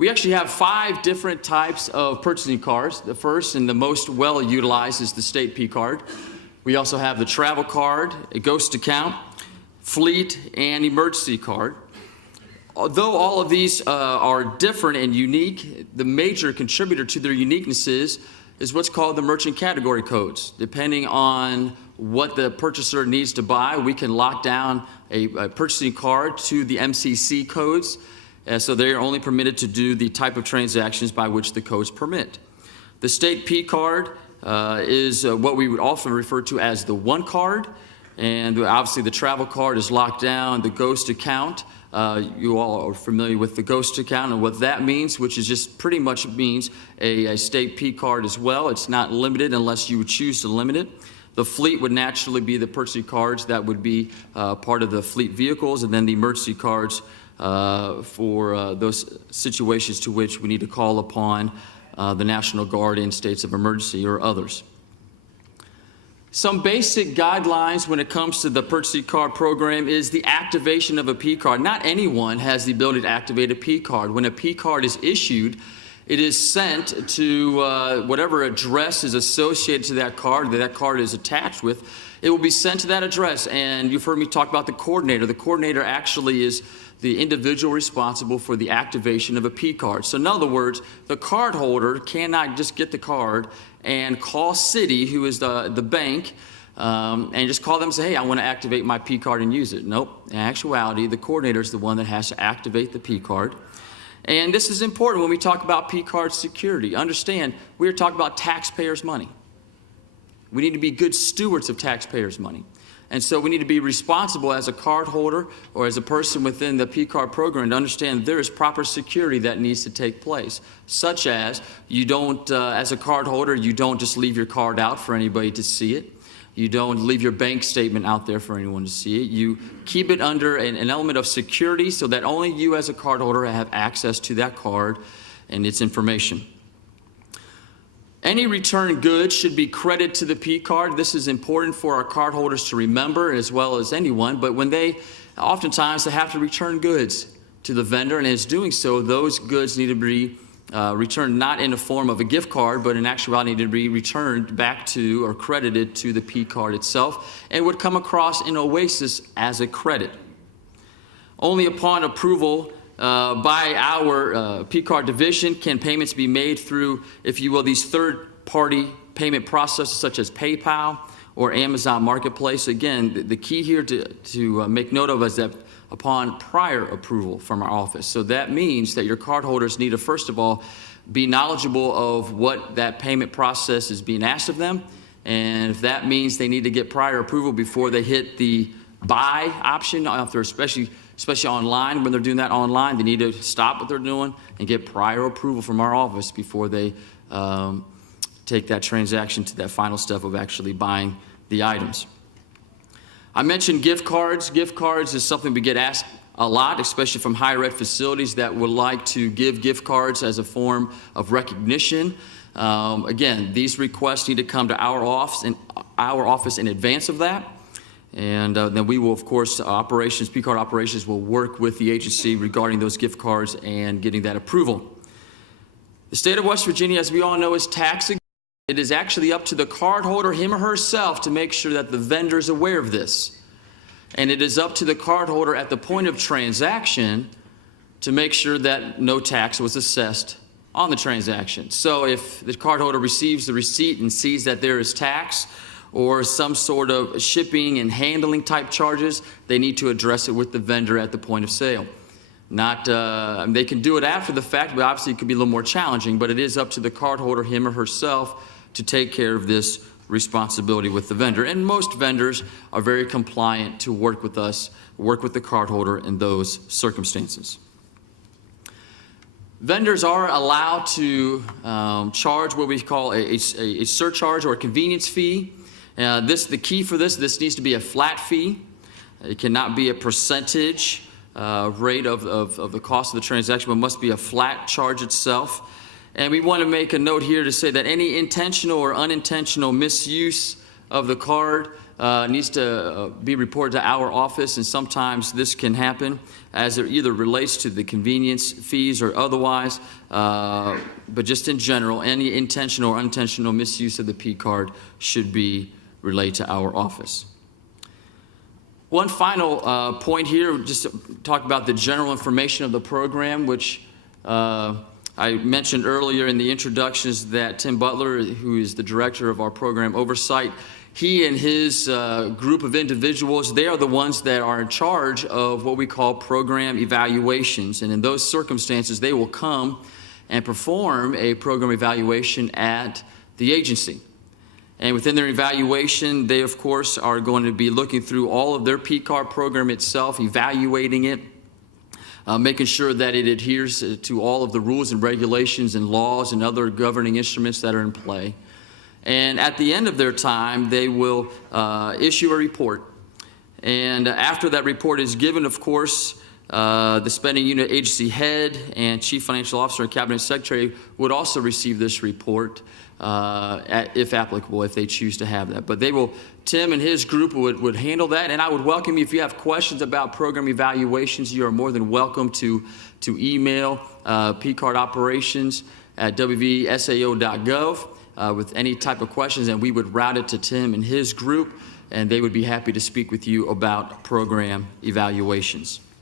We actually have 5 different types of purchasing cards. The first and the most well utilized is the state PCard. We also have the travel card, a ghost account, fleet, and emergency card. Although all of these are different and unique, the major contributor to their uniquenesses is what's called the merchant category codes. Depending on what the purchaser needs to buy, we can lock down a purchasing card to the MCC codes. So they are only permitted to do the type of transactions by which the codes permit. The state PCard is what we would often refer to as the one card, and obviously the travel card is locked down. The ghost account, you all are familiar with the ghost account and what that means, which is just pretty much means a state PCard as well. It's not limited unless you would choose to limit it. The fleet would naturally be the purchasing cards that would be part of the fleet vehicles, and then the emergency cards for those situations to which we need to call upon the National Guard in states of emergency or others. Some basic guidelines when it comes to the purchasing card program is the activation of a PCard. Not anyone has the ability to activate a PCard. When a PCard is issued, it is sent to whatever address is associated to that card is attached with. It will be sent to that address, and you've heard me talk about the coordinator. The coordinator actually is the individual responsible for the activation of a PCard. So in other words, the card holder cannot just get the card and call Citi, who is the bank, and just call them and say, hey, I want to activate my PCard and use it. Nope. In actuality, the coordinator is the one that has to activate the PCard. And this is important when we talk about PCard security. Understand, we are talking about taxpayers' money. We need to be good stewards of taxpayers' money. And so we need to be responsible as a card holder or as a person within the PCard program to understand there is proper security that needs to take place, such as you don't, as a card holder, you don't just leave your card out for anybody to see it. You don't leave your bank statement out there for anyone to see it. You keep it under an element of security so that only you as a card holder have access to that card and its information. Any returned goods should be credited to the PCard. This is important for our cardholders to remember as well as anyone, but when oftentimes they have to return goods to the vendor, and as doing so, those goods need to be returned not in the form of a gift card, but in actuality need to be returned back to or credited to the PCard itself and would come across in OASIS as a credit. Only upon approval by our PCard division can payments be made through, if you will, these third-party payment processors such as PayPal or Amazon Marketplace. Again, the key here to make note of is that upon prior approval from our office. So that means that your cardholders need to, first of all, be knowledgeable of what that payment process is being asked of them. And if that means they need to get prior approval before they hit the buy option, especially online, when they're doing that online, they need to stop what they're doing and get prior approval from our office before they take that transaction to that final step of actually buying the items. I mentioned gift cards. Gift cards is something we get asked a lot, especially from higher ed facilities that would like to give gift cards as a form of recognition. Again, these requests need to come to our office in advance of that. And then we will, of course, PCard operations will work with the agency regarding those gift cards and getting that approval. The state of West Virginia, as we all know, is tax exempt. It is actually up to the cardholder, him or herself, to make sure that the vendor is aware of this. And it is up to the cardholder at the point of transaction to make sure that no tax was assessed on the transaction. So if the cardholder receives the receipt and sees that there is tax or some sort of shipping and handling type charges, they need to address it with the vendor at the point of sale. They can do it after the fact, but obviously it could be a little more challenging, but it is up to the cardholder, him or herself, to take care of this responsibility with the vendor. And most vendors are very compliant to work with us, work with the cardholder in those circumstances. Vendors are allowed to charge what we call a surcharge or a convenience fee. The key for this needs to be a flat fee. It cannot be a percentage rate of the cost of the transaction, but must be a flat charge itself. And we want to make a note here to say that any intentional or unintentional misuse of the card needs to be reported to our office, and sometimes this can happen as it either relates to the convenience fees or otherwise, but just in general, any intentional or unintentional misuse of the P card should be relayed to our office. One final point here, just to talk about the general information of the program, which I mentioned earlier in the introductions that Tim Butler, who is the director of our program oversight, he and his group of individuals, they are the ones that are in charge of what we call program evaluations. And in those circumstances, they will come and perform a program evaluation at the agency. And within their evaluation, they, of course, are going to be looking through all of their PCard program itself, evaluating it, making sure that it adheres to all of the rules and regulations and laws and other governing instruments that are in play. And at the end of their time, they will issue a report. And after that report is given, of course, the spending unit agency head and chief financial officer and cabinet secretary would also receive this report, if applicable, if they choose to have that. But they will, Tim and his group would handle that. And I would welcome you, if you have questions about program evaluations, you are more than welcome to email PCard operations at wvsao.gov with any type of questions, and we would route it to Tim and his group, and they would be happy to speak with you about program evaluations.